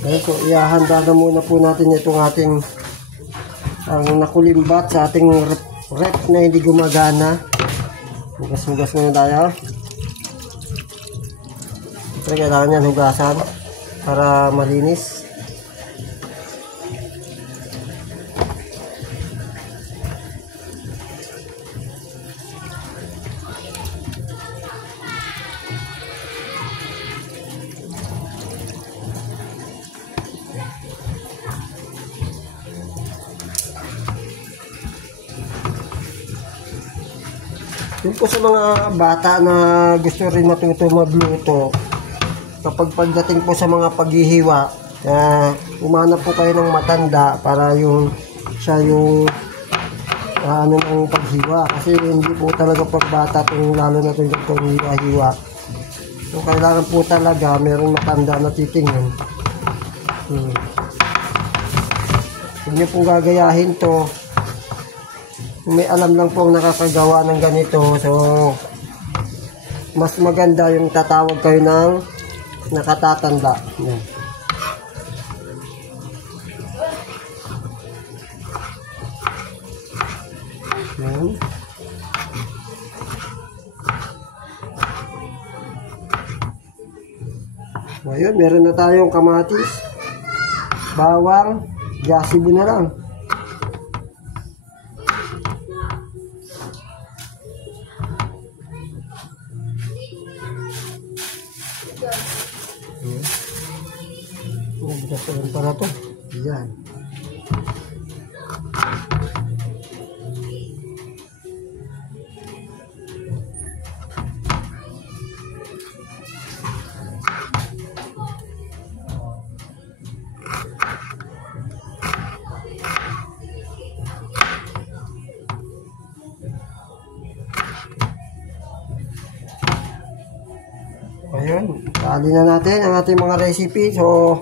Ayun po, ihahanda na muna po natin itong ating ang nakulimbat sa ating rep na hindi gumagana. Hugas-hugas muna tayo. Ito kailangan yan hugasan para malinis. Yun po sa mga bata na gusto rin matuto magluto, kapag pagdating po sa mga paghihiwa, umanap po kayo ng matanda para siya yung ano ng paghiwa, kasi hindi po talaga pagbata itong lalo na itong hiwa-hiwa. So kailangan po talaga merong matanda na titingin. Huwag niyo pong gagayahin to. May alam lang po ang nakakagawa ng ganito, so mas maganda yung tatawag kayo ng nakatatanda. Yan. Yan. Ngayon, meron na tayong kamatis, bawang, yasibo na lang. Nagdasalan para to. Yan. Ayun, tali na natin ang ating mga recipe. So